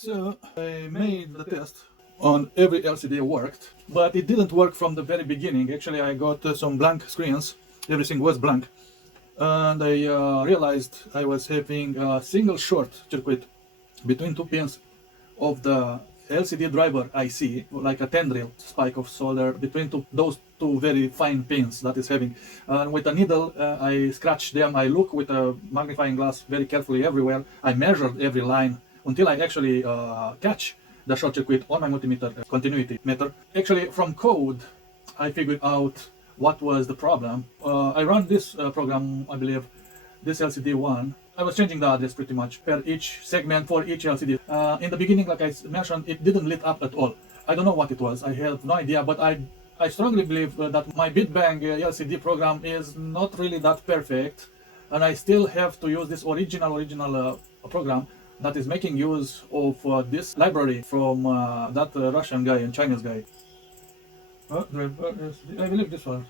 So I made the test on every LCD worked, but it didn't work from the very beginning. Actually, I got some blank screens. Everything was blank. And I realized I was having a single short circuit between two pins of the LCD driver IC, like a tendril spike of solder between those two very fine pins that is having. And with a needle, I scratched them. I look with a magnifying glass very carefully everywhere. I measured every line until I actually catch the short circuit on my multimeter continuity meter. Actually, from code, I figured out what was the problem. I run this program, I believe, this LCD one. I was changing the address pretty much per each segment for each LCD. In the beginning, like I mentioned, it didn't lit up at all. I don't know what it was. I have no idea, but I strongly believe that my BitBang LCD program is not really that perfect, and I still have to use this original program that is making use of this library from that Russian guy and Chinese guy. I believe this one.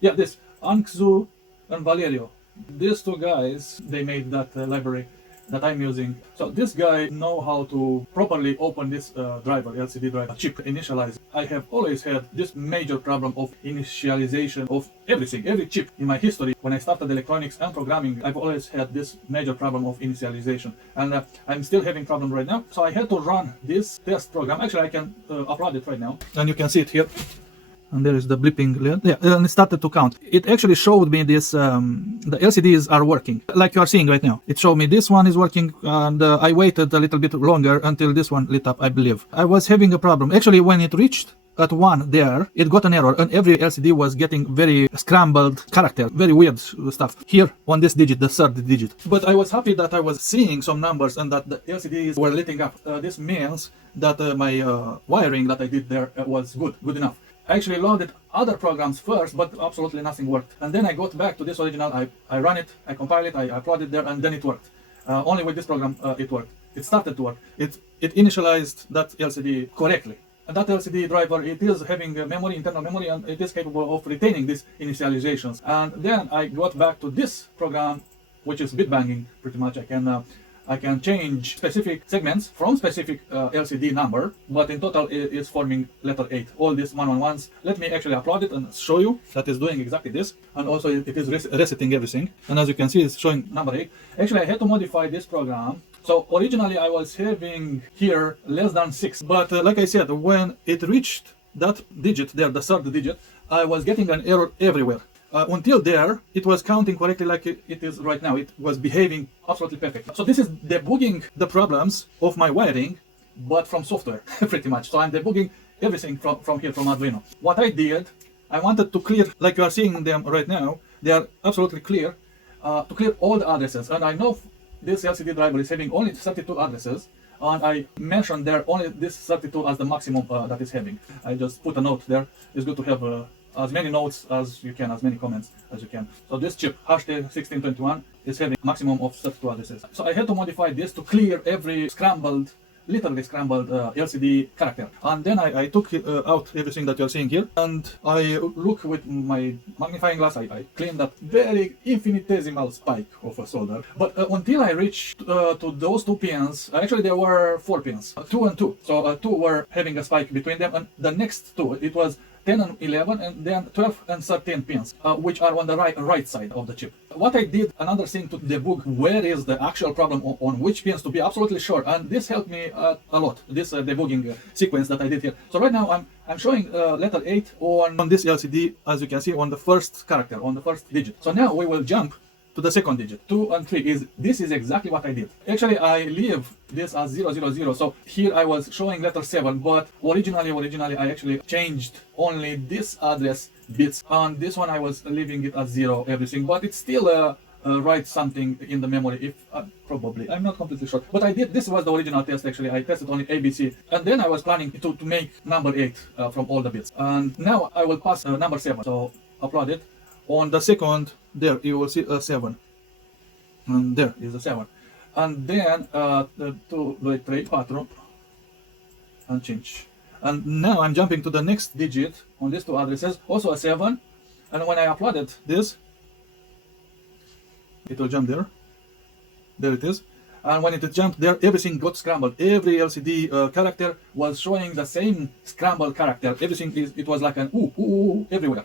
Yeah, this Ankzu and Valerio. These two guys, they made that library that I'm using. So this guy know how to properly open this driver, LCD driver, chip initialize. I have always had this major problem of initialization of everything, every chip in my history. When I started electronics and programming, I've always had this major problem of initialization. And I'm still having problem right now. So I had to run this test program. Actually, I can upload it right now. And you can see it here. And there is the blipping, yeah, and it started to count. It actually showed me this, the LCDs are working, like you are seeing right now. It showed me this one is working, and I waited a little bit longer until this one lit up, I believe. I was having a problem. Actually, when it reached at 1 there, it got an error, and every LCD was getting very scrambled character, very weird stuff. Here, on this digit, the third digit. But I was happy that I was seeing some numbers and that the LCDs were lighting up. This means that my wiring that I did there was good enough. I actually loaded other programs first, but absolutely nothing worked. And then I got back to this original, I ran it, I compiled it, I uploaded it there, and then it worked. Only with this program it worked. It started to work. It initialized that LCD correctly. And that LCD driver, it is having memory, internal memory, and it is capable of retaining these initializations. And then I got back to this program, which is bitbanging pretty much. I can change specific segments from specific LCD number, but in total it is forming letter 8. All these 111s. Let me actually upload it and show you that is doing exactly this. And also it is resetting everything. And as you can see, it's showing number 8. Actually, I had to modify this program. So originally I was having here less than 6. But like I said, when it reached that digit there, the third digit, I was getting an error everywhere. Until there, it was counting correctly like it is right now. It was behaving absolutely perfect. So this is debugging the problems of my wiring, but from software, pretty much. So I'm debugging everything from here, from Arduino. What I did, I wanted to clear, like you are seeing them right now, they are absolutely clear, to clear all the addresses. And I know this LCD driver is having only 32 addresses, and I mentioned there only this 32 as the maximum that is having. I just put a note there. It's good to have as many notes as you can, as many comments as you can. So this chip, HT1621, is having maximum of 32 addresses. So I had to modify this to clear every scrambled, literally scrambled LCD character. And then I took out everything that you're seeing here, and I look with my magnifying glass, I cleaned that very infinitesimal spike of a solder. But until I reached to those two pins, actually there were 4 pins, 2 and 2. So 2 were having a spike between them, and the next 2, it was 10 and 11, and then 12 and 13 pins, which are on the right side of the chip. What I did, another thing to debug where is the actual problem on which pins to be absolutely sure, and this helped me a lot, this debugging sequence that I did here. So right now I'm showing letter 8 on this LCD, as you can see, on the first character, on the first digit. So now we will jump to the second digit. 2 and 3 this is exactly what I did. Actually, I leave this as 000. So here I was showing letter 7, but originally I actually changed only this address bits, and this one I was leaving it as 0 everything, but it's still writes something in the memory, if probably, I'm not completely sure. But I did, this was the original test actually. I tested only ABC, and then I was planning to make number 8 from all the bits. And now I will pass number 7. So upload it. On the second, there you will see a 7, and there is a 7, and then 2, 3, 4, and change. And now I'm jumping to the next digit on these two addresses, also a 7, and when I uploaded this, it will jump there. There it is. and when it jumped there, everything got scrambled. Every LCD character was showing the same scrambled character. Everything it was like an ooh, ooh, ooh everywhere,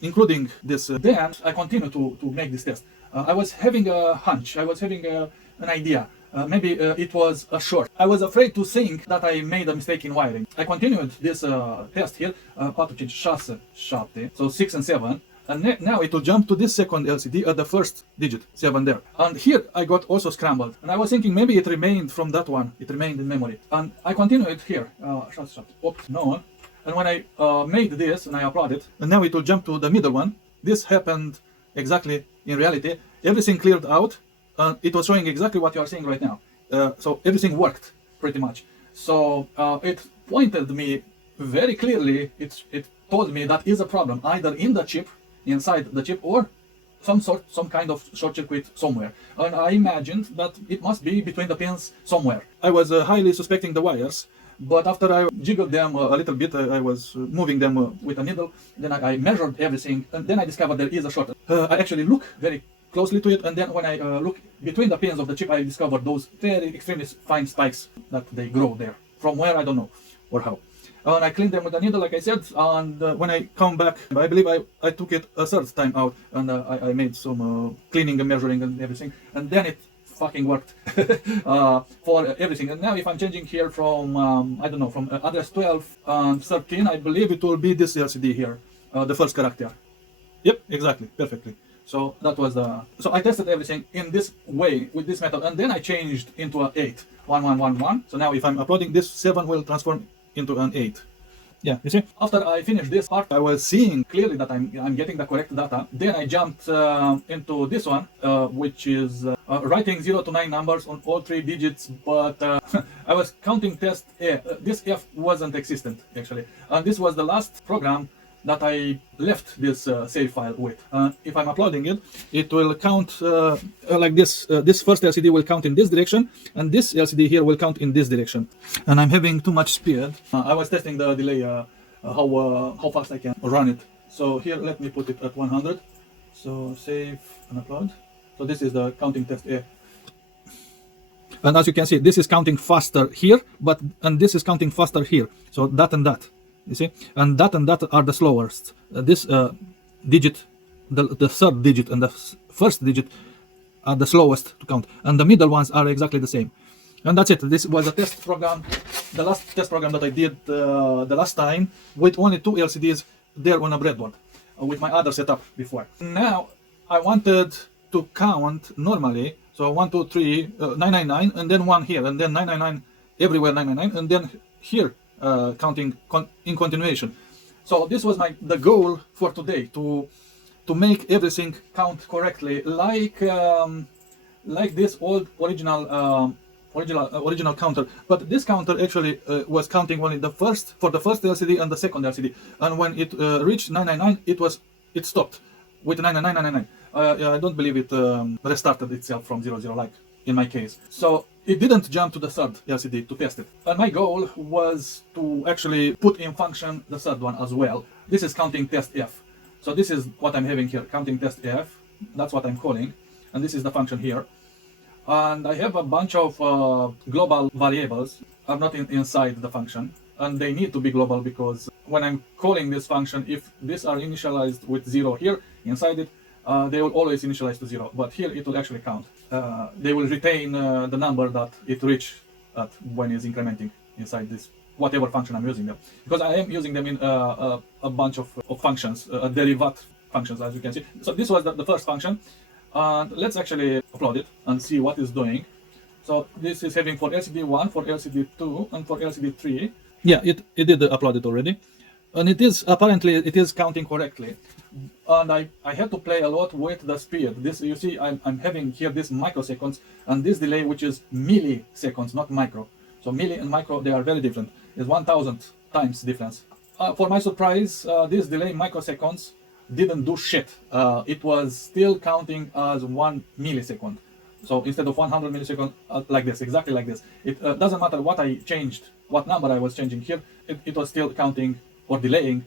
including this. Then I continued to make this test. I was having a hunch. I was having an idea. Maybe it was a short. I was afraid to think that I made a mistake in wiring. I continued this test here. How to change 6, so 6 and 7. And now it will jump to this second LCD at the first digit, 7 there. And here I got also scrambled. And I was thinking maybe it remained from that one. It remained in memory. And I continued here. No. And when I made this and I uploaded, and now it will jump to the middle one. This happened exactly in reality. Everything cleared out. It was showing exactly what you are seeing right now. So everything worked pretty much. So it pointed me very clearly. It told me that is a problem either in the chip, inside the chip, or some kind of short circuit somewhere. And I imagined that it must be between the pins somewhere. I was highly suspecting the wires, but after I jiggled them a little bit, I was moving them with a needle. Then I measured everything, and then I discovered there is a short. I actually look very closely to it, and then when I look between the pins of the chip, I discovered those very extremely fine spikes that they grow there. From where, I don't know, or how. And I cleaned them with a needle, like I said, and when I come back, I believe I took it a third time out, and I made some cleaning and measuring and everything, and then it fucking worked for everything. And now if I'm changing here from, I don't know, from address 12 and 13, I believe it will be this LCD here, the first character. Yep, exactly, perfectly. So that was the, so I tested everything in this way, with this method, and then I changed into an 8, 1, 1, 1, 1. So now if I'm uploading this, 7 will transform into an 8. Yeah, you see? After I finished this part, I was seeing clearly that I'm getting the correct data. Then I jumped into this one, which is writing 0 to 9 numbers on all 3 digits, but I was counting test A. This F wasn't existent, actually. And this was the last program that I left this save file with. If I'm uploading it, it will count like this. This first LCD will count in this direction, and this LCD here will count in this direction. And I'm having too much speed. I was testing the delay, how fast I can run it. So here, let me put it at 100. So save and upload. So this is the counting test A. And as you can see, this is counting faster here, and this is counting faster here. So that and that. You see, and that are the slowest. This digit, the third digit and the first digit are the slowest to count, and the middle ones are exactly the same. And that's it. This was a test program, the last test program that I did the last time, with only 2 LCDs there on a breadboard, with my other setup before. Now I wanted to count normally, so 1, 2, 3, 999, and then 1 here, and then 999 everywhere, 999, and then here. Counting in continuation. So this was the goal for today, to make everything count correctly, like this old original counter. But this counter actually was counting only for the first LCD and the second LCD, and when it reached 999, it stopped with 999. I don't believe it restarted itself from 00 like in my case. So it didn't jump to the third LCD to test it. And my goal was to actually put in function the third one as well. This is counting test F. So this is what I'm having here, counting test F. That's what I'm calling. And this is the function here. And I have a bunch of global variables are not inside the function. And they need to be global because when I'm calling this function, if these are initialized with 0 here inside it, they will always initialize to 0, but here it will actually count. They will retain the number that it reached at when it's incrementing inside this, whatever function I'm using them. Because I am using them in a bunch of functions, derivative functions, as you can see. So this was the first function. And let's actually upload it and see what it's doing. So this is having for LCD1, for LCD2, and for LCD3. Yeah, it did upload it already. And it is apparently it is counting correctly, and I had to play a lot with the speed. This, you see, I'm having here this microseconds and this delay, which is milliseconds, not micro. So milli and micro, they are very different. It's 1000 times difference. For my surprise, this delay microseconds didn't do shit. It was still counting as 1 millisecond. So instead of 100 milliseconds, like this, exactly like this. It doesn't matter what I changed, what number I was changing here. It was still counting or delaying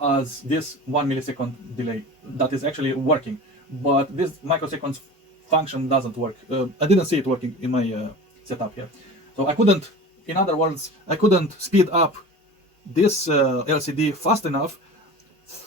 as this 1 millisecond delay that is actually working. But this microseconds function doesn't work. I didn't see it working in my setup here. So I couldn't, in other words, I couldn't speed up this LCD fast enough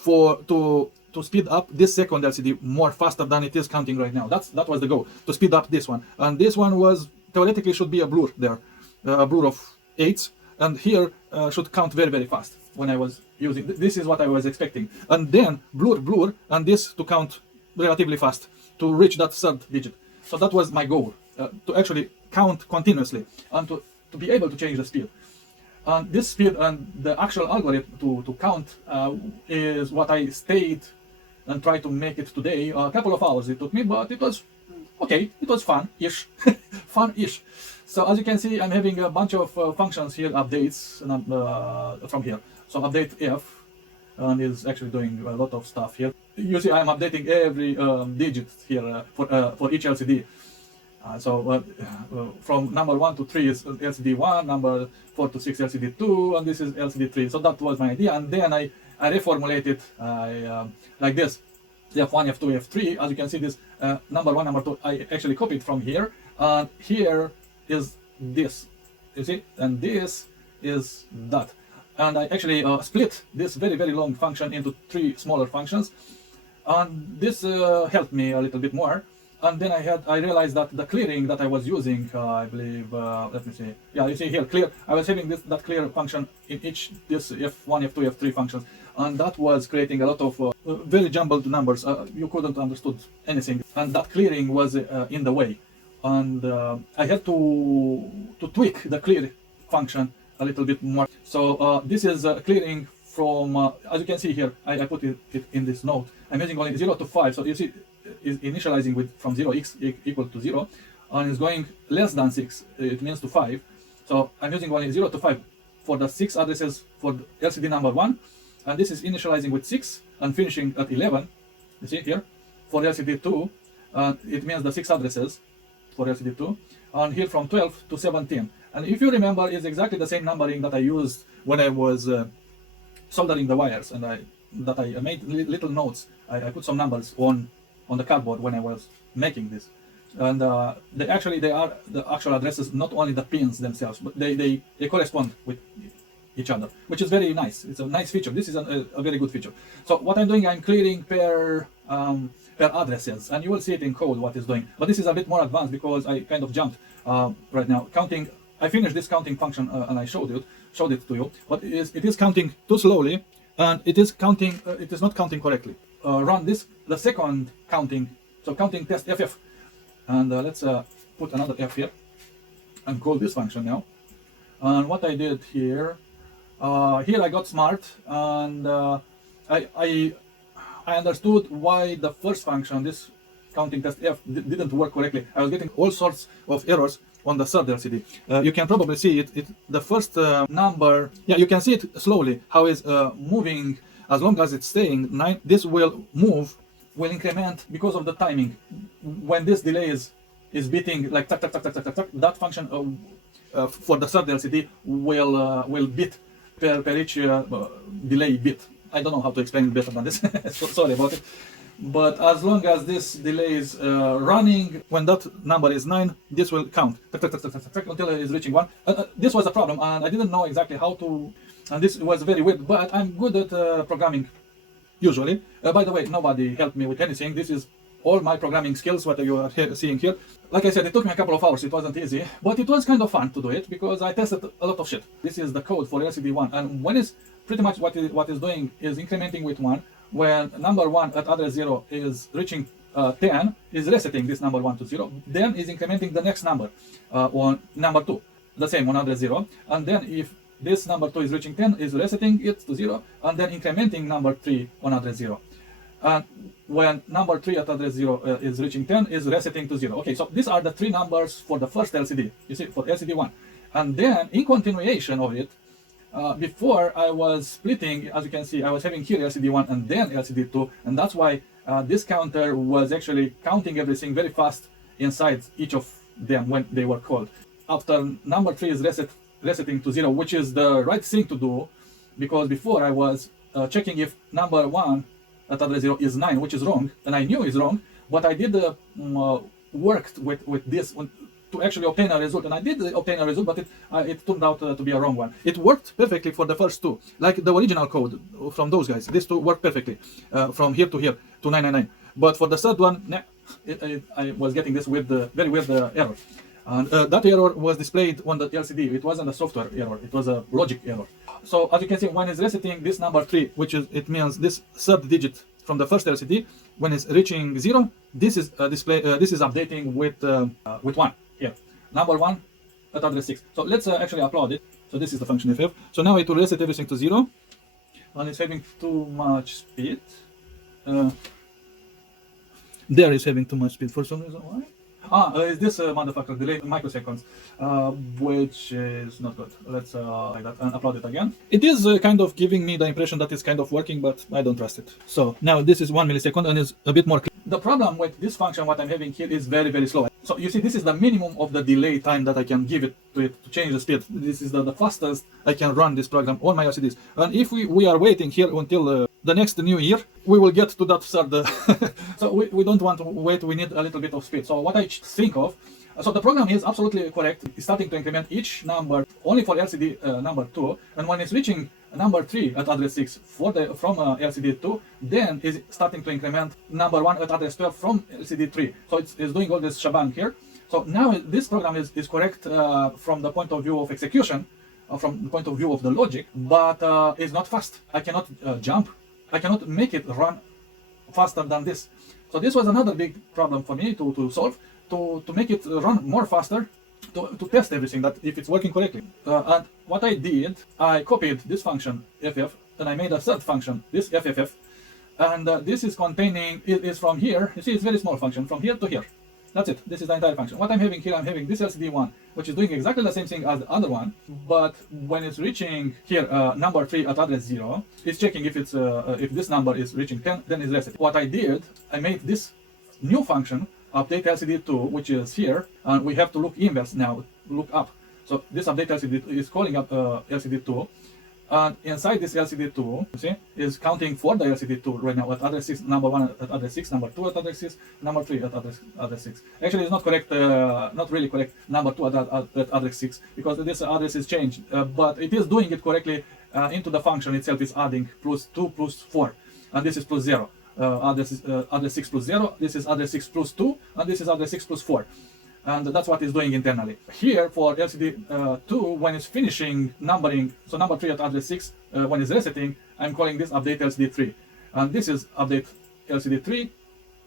to speed up this second LCD more faster than it is counting right now. That was the goal, to speed up this one. And this one was theoretically should be a blur there, a blur of 8s, and here should count very, very fast when I was using. This is what I was expecting. And then blur, and this to count relatively fast to reach that third digit. So that was my goal, to actually count continuously and to be able to change the speed. And this speed and the actual algorithm to count is what I stayed and tried to make it today. A couple of hours it took me, but it was okay. It was fun-ish, fun-ish. So as you can see, I'm having a bunch of functions here, updates from here. So update F, and is actually doing a lot of stuff here. You see, I'm updating every digit here for each LCD. From number 1 to 3 is LCD 1, number 4 to 6 LCD 2, and this is LCD 3. So that was my idea, and then I reformulated like this: F1, F2, F3. As you can see, this number 1, number 2, I actually copied from here, and here is this, you see, and this is that. And I actually split this very, very long function into 3 smaller functions, and this helped me a little bit more. And then I realized that the clearing that I was using, I believe, let me see. Yeah, you see here, clear. I was having that clear function in each this F1, F2, F3 functions, and that was creating a lot of very jumbled numbers. You couldn't understood anything, and that clearing was in the way. And I had to tweak the clear function a little bit more. So this is clearing from, as you can see here, I put it in this note. I'm using only 0 to 5. So you see, is initializing with from 0x equal to 0, and is going less than 6. It means to 5. So I'm using only 0 to 5 for the 6 addresses for LCD number 1, and this is initializing with 6 and finishing at 11. You see here for LCD 2, it means the 6 addresses for LCD 2, and here from 12 to 17. And if you remember, it's exactly the same numbering that I used when I was soldering the wires, and I made little notes. I put some numbers on the cardboard when I was making this, and they are the actual addresses, not only the pins themselves, but they correspond with each other, which is very nice. It's a nice feature. This is a very good feature. So what I'm doing, I'm clearing per addresses, and you will see it in code what it's doing. But this is a bit more advanced because I kind of jumped right now. Counting, I finished this counting function and I showed it to you, but it is counting too slowly, and it is counting. It is not counting correctly. Run the second counting, so counting test FF, and let's put another F here and call this function now. And what I did here I got smart, and I understood why the first function, this counting test F, didn't work correctly. I was getting all sorts of errors on the third LCD. You can probably see it the first number, yeah, you can see it slowly how it's moving. As long as it's staying 9, this will increment because of the timing. When this delay is beating like tuck, that function for the third LCD will beat per each delay bit. I don't know how to explain it better than this. So sorry about it. But as long as this delay is running, when that number is 9, this will count until it is reaching 1. This was a problem, and I didn't know exactly how to. And this was very weird, but I'm good at programming, usually. By the way, nobody helped me with anything. This is all my programming skills, what you are seeing here. Like I said, it took me a couple of hours. It wasn't easy, but it was kind of fun to do it because I tested a lot of shit. This is the code for LCD1, and when it's pretty much what it's doing is incrementing with 1. When number 1 at address 0 is reaching 10, is resetting this number 1 to 0. Then is incrementing the next number on number 2, the same on address 0. And then if this number 2 is reaching 10, is resetting it to 0, and then incrementing number 3 on address 0. And when number 3 at address 0 is reaching 10, is resetting to 0. Okay, so these are the 3 numbers for the first LCD, you see, for LCD1. And then, in continuation of it, before I was splitting, as you can see, I was having here LCD1 and then LCD2, and that's why this counter was actually counting everything very fast inside each of them when they were called. After number 3 is resetting to 0, which is the right thing to do, because before I was checking if number 1 at address 0 is 9, which is wrong, and I knew it's wrong, but I did worked with this to actually obtain a result, and I did obtain a result, but it turned out to be a wrong one. It worked perfectly for the first two, like the original code from those guys. These two worked perfectly from here to 999. But for the third one, nah, I was getting this with the very weird error. And that error was displayed on the LCD. It wasn't a software error, it was a logic error. So as you can see, when it's resetting this number 3, which is, it means this third digit from the first LCD, when it's reaching 0, this is this is updating with 1 here. Number 1 at address 6. So let's actually upload it. So this is the function ff. So now it will reset everything to 0, and it's having too much speed. There is having too much speed for some reason. Why? Is this motherfucker delay microseconds, which is not good. Let's like that and upload it again. It is kind of giving me the impression that it's kind of working, but I don't trust it. So now this is 1 millisecond and is a bit more clear. The problem with this function, what I'm having here, is very, very slow. So you see, this is the minimum of the delay time that I can give it to change the speed. This is the fastest I can run this program on my LCDs. And if we are waiting here until the next new year, we will get to that third. So we don't want to wait, we need a little bit of speed. So what I think of, so the program is absolutely correct. It's starting to increment each number only for LCD number 2, and when it's reaching number 3 at address 6 from LCD 2, then is starting to increment number 1 at address 12 from LCD 3. So it's doing all this shebang here. So now this program is correct from the point of view of execution, from the point of view of the logic, but it's not fast. I cannot jump. I cannot make it run faster than this. So this was another big problem for me to solve, to make it run more faster, to test everything, that if it's working correctly. And what I did, I copied this function ff, and I made a third function, this fff, and this is containing, it is from here, you see it's very small function, from here to here. That's it. This is the entire function. What I'm having here, I'm having this LCD1, which is doing exactly the same thing as the other one, but when it's reaching here number 3 at address 0, it's checking if it's if this number is reaching 10, then it's reset. What I did, I made this new function, update LCD2, which is here, and we have to look inverse now, look up. So this update LCD is calling up LCD2, and inside this LCD2, you see, is counting for the LCD2 right now at address 6, number 1 at address 6, number 2 at address 6, number 3 at address 6. Actually, it's not correct, not really correct, number 2 at address 6, because this address is changed, but it is doing it correctly into the function itself. Is adding plus 2 plus 4, and this is plus 0. Address 6 plus 0, this is address 6 plus 2, and this is address 6 plus 4. And that's what it's doing internally. Here for LCD2, when it's finishing numbering, so number 3 at address 6, when it's resetting, I'm calling this update LCD3. And this is update LCD3,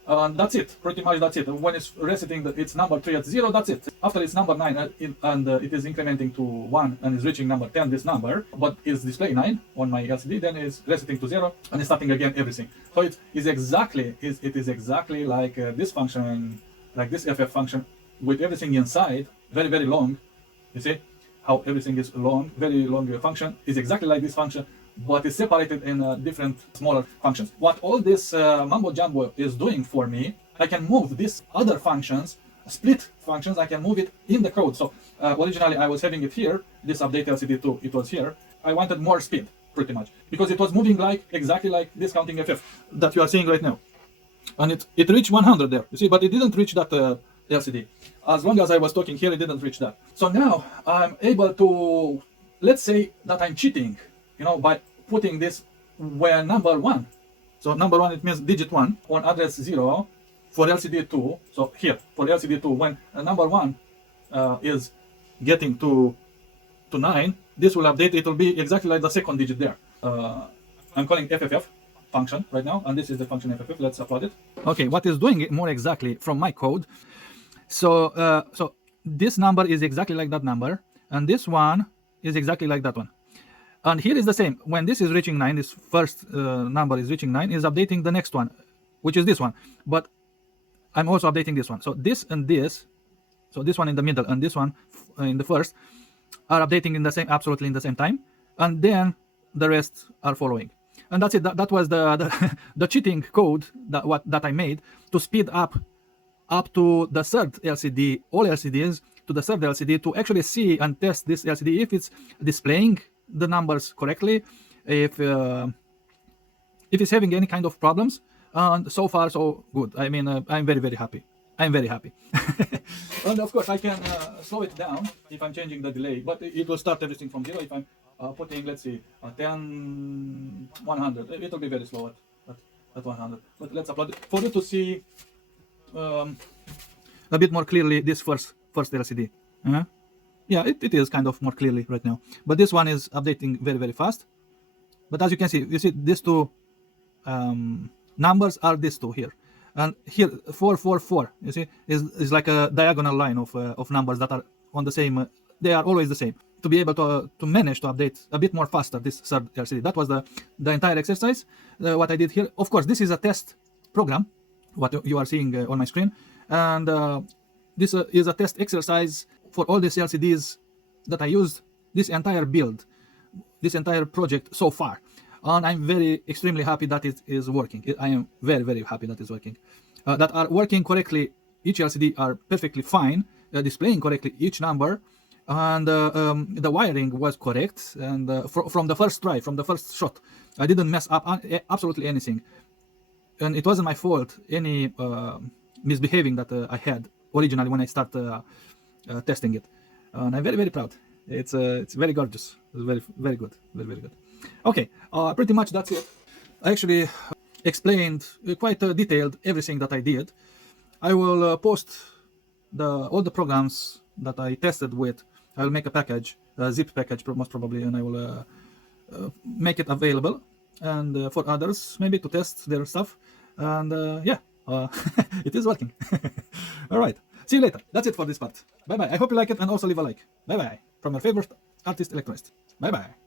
and that's it. Pretty much that's it. When it's resetting its number 3 at 0, that's it. After it's number 9, and it is incrementing to 1 and is reaching number 10, this number, but is display 9 on my LCD, then it's resetting to 0 and it's starting again everything. So it is exactly like this function, like this FF function, with everything inside, very, very long. You see how everything is long, very long function, is exactly like this function, but it's separated in different smaller functions. What all this mumbo jumbo is doing for me, I can move these other functions, split functions, I can move it in the code. So originally I was having it here, this update LCD2, it was here. I wanted more speed, pretty much, because it was moving like exactly like this counting FF that you are seeing right now. And it reached 100 there, you see, but it didn't reach that LCD. As long as I was talking here, it didn't reach that. So now I'm able to, let's say that I'm cheating, you know, by putting this where number 1. So number 1, it means digit 1 on address 0 for LCD2. So here for LCD2, when number 1 is getting to 9, this will update. It will be exactly like the second digit there. I'm calling FFF function right now, and this is the function FFF. Let's upload it. Okay, what is doing it more exactly from my code? So so this number is exactly like that number, and this one is exactly like that one. And here is the same. When this is reaching 9, this first number is reaching 9, is updating the next one, which is this one. But I'm also updating this one. So this and this, so this one in the middle and this one in the first, are updating in the same, absolutely in the same time, and then the rest are following. And that's it. That was the cheating code that I made to speed up to the third LCD, all LCDs to the third LCD, to actually see and test this LCD if it's displaying the numbers correctly, if it's having any kind of problems. And so far so good. I mean, I'm very, very happy. I'm very happy. And of course I can slow it down if I'm changing the delay, but it will start everything from zero. If I'm putting, let's see, 10 100, it will be very slow at 100. But let's upload it for you to see a bit more clearly this first LCD. Yeah, it is kind of more clearly right now, but this one is updating very fast. But as you can see, these two numbers are these two here, and here 444, you see, is like a diagonal line of numbers that are on the same, they are always the same. To be able to manage to update a bit more faster this third LCD, that was the entire exercise. What I did here, of course, this is a test program, what you are seeing on my screen, and this is a test exercise for all these LCDs that I used, this entire build, this entire project so far. And I'm extremely happy that it is working. I am very happy that it's working. That are working correctly. Each LCD are perfectly fine, displaying correctly each number, and the wiring was correct. And from the first try, from the first shot, I didn't mess up absolutely anything. And it wasn't my fault, any misbehaving that I had originally when I started testing it. And I'm very proud. It's very gorgeous. It's very good, very good. Okay, pretty much that's it. I actually explained quite detailed everything that I did. I will post all the programs that I tested with. I will make a package, a zip package most probably, and I will make it available, and for others maybe to test their stuff. And yeah, it is working. All right, see you later. That's it for this part. Bye bye. I hope you like it, and also leave a like. Bye bye from your favorite artist electronist. Bye bye.